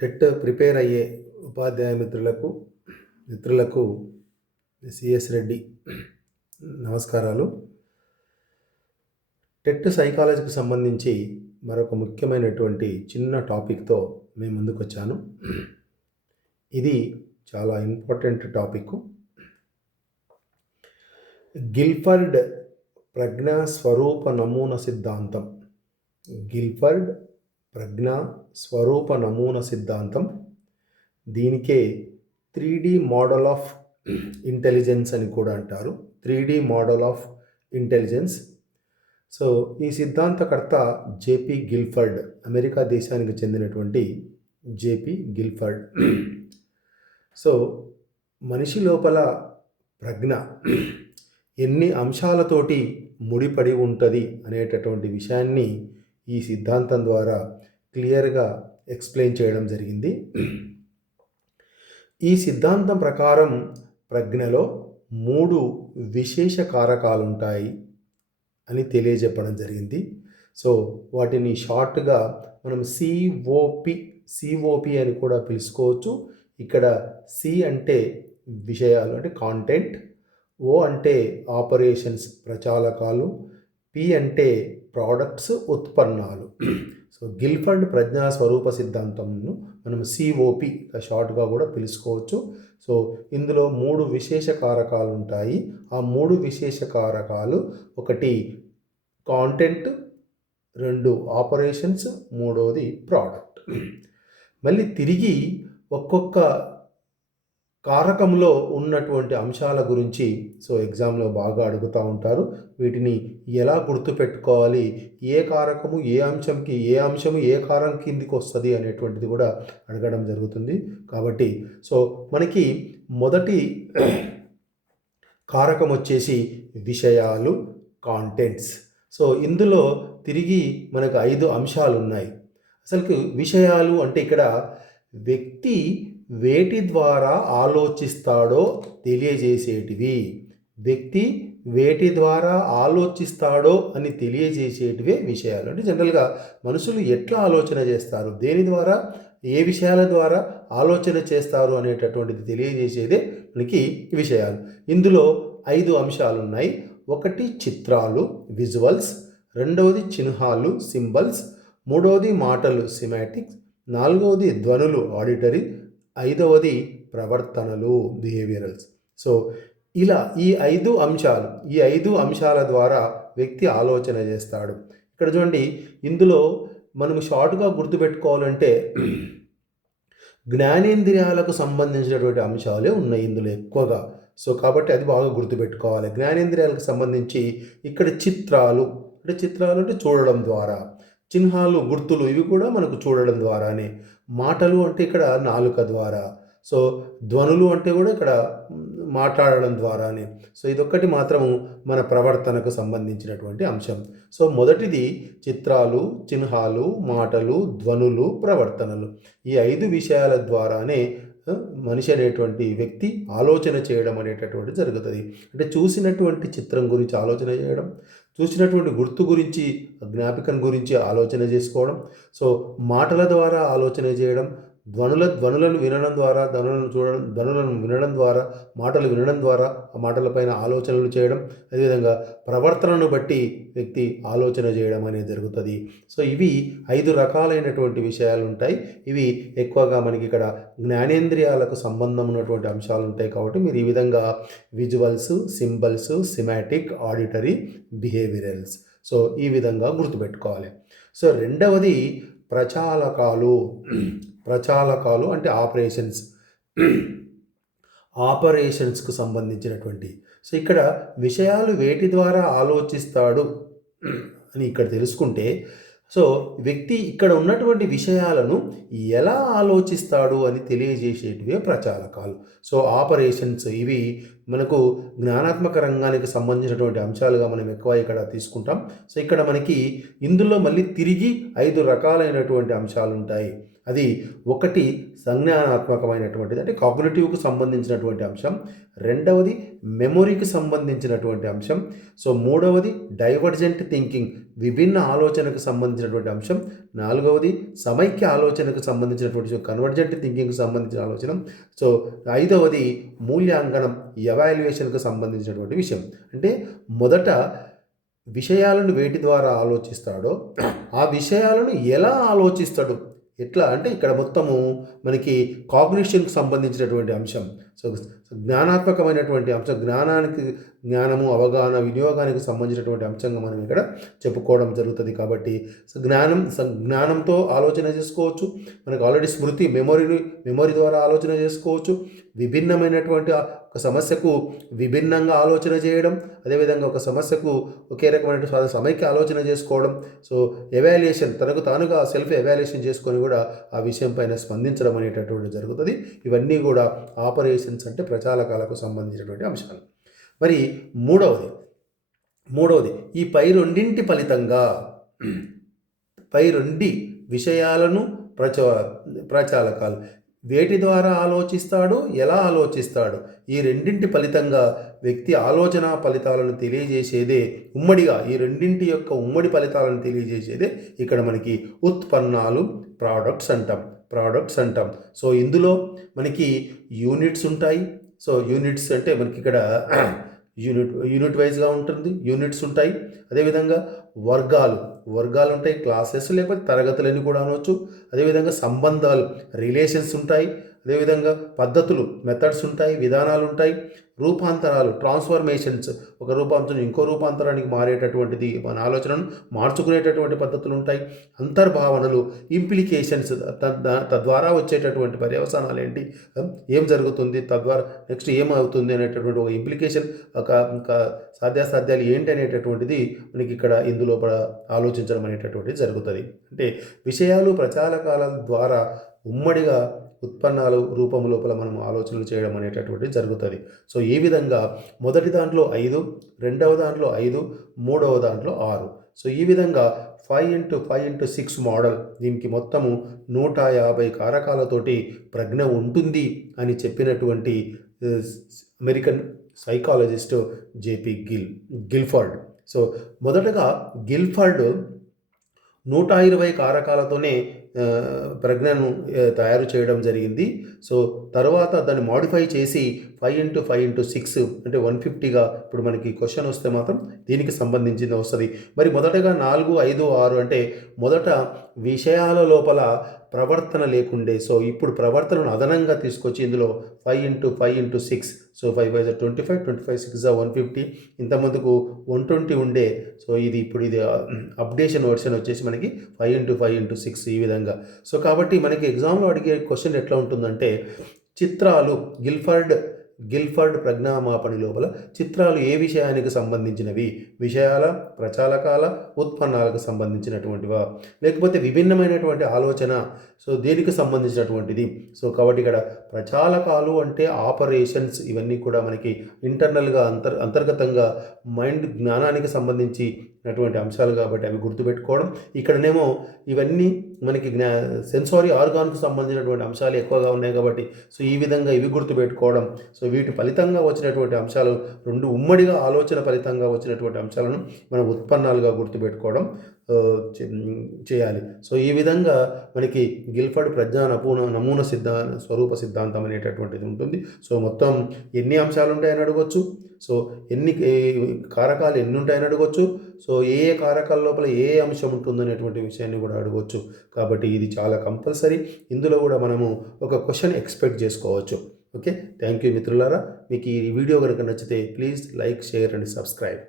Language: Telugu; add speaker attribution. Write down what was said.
Speaker 1: టెట్ ప్రిపేర్ అయ్యే ఉపాధ్యాయ మిత్రులకు మిత్రులకు సిఎస్ రెడ్డి నమస్కారాలు. టెట్ సైకాలజీకి సంబంధించి మరొక ముఖ్యమైనటువంటి చిన్న టాపిక్తో మేము ముందుకు వచ్చాను ఇది చాలా ఇంపార్టెంట్ టాపిక్. గిల్ఫర్డ్ ప్రజ్ఞా స్వరూప నమూన సిద్ధాంతం. గిల్ఫర్డ్ ప్రజ్ఞా స్వరూప నమూన సిద్ధాంతం. దీనికే three D model of intelligence అని కూడా అంటారు. Three D model of intelligence. So ఈ సిద్ధాంతకర్త జేపీ గిల్ఫర్డ్ అమెరికా దేశానికి చెందినటువంటి జేపీ గిల్ఫర్డ్. సో మనిషి లోపల ప్రజ్ఞ ఎన్ని అంశాలతోటి ముడిపడి ఉంటుంది అనేటటువంటి విషయాన్ని ఈ సిద్ధాంతం ద్వారా క్లియర్గా ఎక్స్ప్లెయిన్ చేయడం జరిగింది. ఈ సిద్ధాంతం ప్రకారం ప్రజ్ఞలో మూడు విశేష కారకాలు ఉంటాయి అని తెలియజెప్పడం జరిగింది. సో వాటిని షార్ట్గా మనం సిఓపి సిఓపి అని కూడా పిలుచుకోవచ్చు. ఇక్కడ సి అంటే విషయాలు అంటే కాంటెంట్ ఓ అంటే ఆపరేషన్స్ ప్రచాలకాలు పి అంటే ప్రోడక్ట్స్ ఉత్పన్నాలు. సో గిల్ఫండ్ ప్రజ్ఞా స్వరూప సిద్ధాంతంను మనం సిఓపి షార్ట్గా కూడా పిలుచుకోవచ్చు. సో ఇందులో మూడు విశేష కారకాలు ఉంటాయి. ఆ మూడు విశేష కారకాలు ఒకటి కాంటెంట్ రెండు ఆపరేషన్స్ మూడవది ప్రోడక్ట్ మళ్ళీ తిరిగి ఒక్కొక్క కారకంలో ఉన్నటువంటి అంశాల గురించి సో ఎగ్జామ్లో బాగా అడుగుతూ ఉంటారు. వీటిని ఎలా గుర్తుపెట్టుకోవాలి? ఏ కారకము ఏ అంశంకి ఏ అంశము ఏ కారం కిందికి వస్తుంది అనేటువంటిది కూడా అడగడం జరుగుతుంది. కాబట్టి సో మనకి మొదటి కారకం వచ్చేసి విషయాలు కాంటెంట్స్ సో ఇందులో తిరిగి మనకు ఐదు అంశాలు ఉన్నాయి అసలు విషయాలు అంటే ఇక్కడ వ్యక్తి వేటి ద్వారా ఆలోచిస్తాడో తెలియజేసేటివి. వ్యక్తి వేటి ద్వారా ఆలోచిస్తాడో అని తెలియజేసేటివే విషయాలు. అంటే జనరల్గా మనుషులు ఎట్లా ఆలోచన చేస్తారు? దేని ద్వారా? ఏ విషయాల ద్వారా ఆలోచన చేస్తారు అనేటటువంటిది తెలియజేసేదే మనకి విషయాలు. ఇందులో ఐదు అంశాలు ఉన్నాయి ఒకటి చిత్రాలు విజువల్స్ రెండవది చిహ్నాలు సింబల్స్ మూడవది మాటలు సిమాటిక్స్ నాలుగవది ధ్వనులు ఆడిటరీ ఐదవది ప్రవర్తనలు బిహేవియరల్స్. సో ఇలా ఈ ఐదు అంశాలు ఈ ఐదు అంశాల ద్వారా వ్యక్తి ఆలోచన చేస్తాడు. ఇక్కడ చూడండి ఇందులో మనం షార్ట్గా గుర్తుపెట్టుకోవాలంటే జ్ఞానేంద్రియాలకు సంబంధించినటువంటి అంశాలే ఉన్నాయి ఇందులో ఎక్కువగా. సో కాబట్టి అది బాగా గుర్తుపెట్టుకోవాలి. జ్ఞానేంద్రియాలకు సంబంధించి ఇక్కడ చిత్రాలు అంటే చిత్రాలు అంటే చూడడం ద్వారా చిహ్నాలు గుర్తులు ఇవి కూడా మనకు చూడడం ద్వారానే. మాటలు అంటే ఇక్కడ నాలుక ద్వారా సో ధ్వనులు అంటే కూడా ఇక్కడ మాట్లాడడం ద్వారానే. సో ఇదొక్కటి మాత్రము మన ప్రవర్తనకు సంబంధించినటువంటి అంశం. సో మొదటిది చిత్రాలు చిహ్నాలు మాటలు ధ్వనులు ప్రవర్తనలు. ఈ ఐదు విషయాల ద్వారానే మనిషి అనేటువంటి వ్యక్తి ఆలోచన చేయడం అనేటటువంటి జరుగుతుంది. అంటే చూసినటువంటి చిత్రం గురించి ఆలోచన చేయడం చూసినటువంటి గుర్తు గురించి జ్ఞాపికం గురించి ఆలోచన చేసుకోవడం. సో మాటల ద్వారా ఆలోచన చేయడం ధ్వనుల ధ్వనులను వినడం ద్వారా ధ్వనులను చూడడం ధ్వనులను వినడం ద్వారా మాటలు వినడం ద్వారా ఆ మాటలపైన ఆలోచనలు చేయడం అదేవిధంగా ప్రవర్తనను బట్టి వ్యక్తి ఆలోచన చేయడం అనేది జరుగుతుంది. సో ఇవి ఐదు రకాలైనటువంటి విషయాలు ఉంటాయి ఇవి ఎక్కువగా మనకి ఇక్కడ జ్ఞానేంద్రియాలకు సంబంధం ఉన్నటువంటి అంశాలు ఉంటాయి కాబట్టి మీరు ఈ విధంగా visuals symbols semantic auditory behaviourals so ఈ విధంగా గుర్తుపెట్టుకోవాలి. సో రెండవది ప్రచాలకాలు. ప్రచాలకాలు అంటే ఆపరేషన్స్. ఆపరేషన్స్కు సంబంధించినటువంటి. సో ఇక్కడ విషయాలు వేటి ద్వారా ఆలోచిస్తాడు అని ఇక్కడ తెలుసుకుంటే సో వ్యక్తి ఇక్కడ ఉన్నటువంటి విషయాలను ఎలా ఆలోచిస్తాడు అని తెలియజేసేటివే ప్రచారకాలు సో ఆపరేషన్స్ ఇవి మనకు జ్ఞానాత్మక రంగానికి సంబంధించినటువంటి అంశాలుగా మనం ఎక్కువ ఇక్కడ తీసుకుంటాం. సో ఇక్కడ మనకి ఇందులో మళ్ళీ తిరిగి ఐదు రకాలైనటువంటి అంశాలు ఉంటాయి అది ఒకటి సంజ్ఞానాత్మకమైనటువంటిది అంటే కాగ్నిటివ్కి సంబంధించినటువంటి అంశం. రెండవది మెమొరీకి సంబంధించినటువంటి అంశం. సో మూడవది డైవర్జెంట్ థింకింగ్ విభిన్న ఆలోచనకు సంబంధించినటువంటి అంశం. నాలుగవది సమైక్య ఆలోచనకు సంబంధించినటువంటి కన్వర్జెంట్ థింకింగ్కి సంబంధించిన ఆలోచన. సో ఐదవది మూల్యాంకనం ఎవాల్యుయేషన్కు సంబంధించినటువంటి విషయం. అంటే మొదట విషయాలను వేటి ద్వారా ఆలోచిస్తాడో ఆ విషయాలను ఎలా ఆలోచిస్తాడు ఎట్లా అంటే ఇక్కడ మొత్తము మనకి కాగ్నిషన్కి సంబంధించినటువంటి అంశం. సో జ్ఞానాత్మకమైనటువంటి అంశం జ్ఞానానికి జ్ఞానము అవగాహన వినియోగానికి సంబంధించినటువంటి అంశంగా మనం ఇక్కడ చెప్పుకోవడం జరుగుతుంది కాబట్టి సో జ్ఞానం జ్ఞానంతో ఆలోచన చేసుకోవచ్చు. మనకు ఆల్రెడీ స్మృతి మెమొరీని మెమొరీ ద్వారా ఆలోచన చేసుకోవచ్చు. విభిన్నమైనటువంటి ఒక సమస్యకు విభిన్నంగా ఆలోచన చేయడం అదేవిధంగా ఒక సమస్యకు ఒకే రకమైన సమైక్య ఆలోచన చేసుకోవడం. సో ఎవాల్యుయేషన్ తనకు తానుగా సెల్ఫ్ ఎవాల్యుయేషన్ చేసుకొని కూడా ఆ విషయం పైన స్పందించడం అనేటటువంటి జరుగుతుంది. ఇవన్నీ కూడా ఆపరేషన్స్ అంటే ప్రచాలకాలకు సంబంధించినటువంటి అంశాలు. మరి మూడవది మూడవది ఈ పై రెండింటి ఫలితంగా పై రెండి విషయాలను ప్రచ ప్రచాలకాలు వేటి ద్వారా ఆలోచిస్తాడు ఎలా ఆలోచిస్తాడు? ఈ రెండింటి ఫలితంగా వ్యక్తి ఆలోచన ఫలితాలను తెలియజేసేదే ఉమ్మడిగా ఈ రెండింటి యొక్క ఉమ్మడి ఫలితాలను తెలియజేసేదే ఇక్కడ మనకి ఉత్పన్నాలు ప్రోడక్ట్స్ అంటాం ప్రోడక్ట్స్ అంటాం. సో ఇందులో మనకి యూనిట్స్ ఉంటాయి. సో యూనిట్స్ అంటే మనకి ఇక్కడ యూనిట్ యూనిట్ వైజ్గా ఉంటుంది యూనిట్స్ ఉంటాయి. అదేవిధంగా వర్గాలు వర్గాలు ఉంటాయి క్లాసెస్ లేకపోతే తరగతులన్నీ కూడా అనవచ్చు. అదేవిధంగా సంబంధాలు రిలేషన్స్ ఉంటాయి. అదేవిధంగా పద్ధతులు మెథడ్స్ ఉంటాయి విధానాలు ఉంటాయి రూపాంతరాలు ట్రాన్స్ఫర్మేషన్స్ ఒక రూపాంతరం ఇంకో రూపాంతరానికి మారేటటువంటిది మన ఆలోచనను మార్చుకునేటటువంటి పద్ధతులు ఉంటాయి. అంతర్భావనలు ఇంప్లికేషన్స్ తద్వారా వచ్చేటటువంటి పర్యవసానాలు ఏంటి? ఏం జరుగుతుంది? తద్వారా నెక్స్ట్ ఏమవుతుంది అనేటటువంటి ఒక ఇంప్లికేషన్ ఒక ఇంకా సాధ్యాసాధ్యాలు ఏంటి అనేటటువంటిది మనకి ఇక్కడ ఇందులో ప- ఆలోచించడం అనేటటువంటిది జరుగుతుంది. అంటే విషయాలు ప్రచారకాల ద్వారా ఉమ్మడిగా ఉత్పన్నాలు రూపం లోపల మనం ఆలోచనలు చేయడం అనేటటువంటి జరుగుతుంది. సో ఈ విధంగా మొదటి దాంట్లో ఐదు రెండవ దాంట్లో ఐదు మూడవ దాంట్లో ఆరు. సో ఈ విధంగా five into five into six model దీనికి మొత్తము నూట యాభై కారకాలతోటి ప్రజ్ఞ ఉంటుంది అని చెప్పినటువంటి American psychologist JP Gil Guilford. So మొదటగా గిల్ఫర్డ్ నూట ఇరవై కారకాలతోనే ప్రజ్ఞను తయారు చేయడం జరిగింది. సో తర్వాత దాన్ని మాడిఫై చేసి five into five into six అంటే వన్ ఫిఫ్టీగా ఇప్పుడు మనకి క్వశ్చన్ వస్తే మాత్రం దీనికి సంబంధించింది వస్తుంది. మరి మొదటగా నాలుగు ఐదు ఆరు అంటే మొదట విషయాల లోపల ప్రవర్తన లేకుండే సో ఇప్పుడు ప్రవర్తనను అదనంగా తీసుకొచ్చి ఇందులో five into five into six so five five twenty five twenty five six one fifty ఇంతమందుకు one twenty ఉండే సో ఇది ఇప్పుడు ఇది అప్డేషన్ వర్షన్ వచ్చేసి మనకి five into five into six ఈ విధంగా సో కాబట్టి మనకి ఎగ్జామ్లో అడిగే క్వశ్చన్ ఎట్లా ఉంటుందంటే చిత్రాలు గిల్ఫర్డ్ గిల్ఫర్డ్ ప్రజ్ఞామాపణి లోపల చిత్రాలు ఏ విషయానికి సంబంధించినవి? విషయాల ప్రచాలకాల ఉత్పన్నాలకు సంబంధించినటువంటివా? లేకపోతే విభిన్నమైనటువంటి ఆలోచన సో దేనికి సంబంధించినటువంటిది? సో కాబట్టి ఇక్కడ ప్రచాలకాలు అంటే ఆపరేషన్స్ ఇవన్నీ కూడా మనకి ఇంటర్నల్గా అంతర్ అంతర్గతంగా మైండ్ జ్ఞానానికి సంబంధించి ఉన్నటువంటి అంశాలు కాబట్టి అవి గుర్తుపెట్టుకోవడం. ఇక్కడనేమో ఇవన్నీ మనకి జ్ఞా సెన్సారీ ఆర్గాన్కు సంబంధించినటువంటి అంశాలు ఎక్కువగా ఉన్నాయి కాబట్టి సో ఈ విధంగా ఇవి గుర్తుపెట్టుకోవడం. సో వీటి ఫలితంగా వచ్చినటువంటి అంశాలు రెండు ఉమ్మడిగా ఆలోచన ఫలితంగా వచ్చినటువంటి అంశాలను మనం ఉత్పన్నాలుగా గుర్తుపెట్టుకోవడం. చేయాలి. సో ఈ విధంగా మనకి గిల్ఫర్డ్ ప్రజ్ఞా నమూన నమూన సిద్ధాంత స్వరూప సిద్ధాంతం అనేటటువంటిది ఉంటుంది. సో మొత్తం ఎన్ని అంశాలు ఉంటాయని అడగవచ్చు సో ఎన్ని కారకాలు ఎన్ని ఉంటాయని అడగవచ్చు సో ఏ ఏ కారకాల లోపల ఏ ఏ అంశం ఉంటుందనేటువంటి విషయాన్ని కూడా అడగవచ్చు కాబట్టి ఇది చాలా కంపల్సరీ. ఇందులో కూడా మనము ఒక క్వశ్చన్ ఎక్స్పెక్ట్ చేసుకోవచ్చు. ఓకే? థ్యాంక్ యూ మిత్రులారా. మీకు ఈ వీడియో కనుక నచ్చితే please like share and subscribe.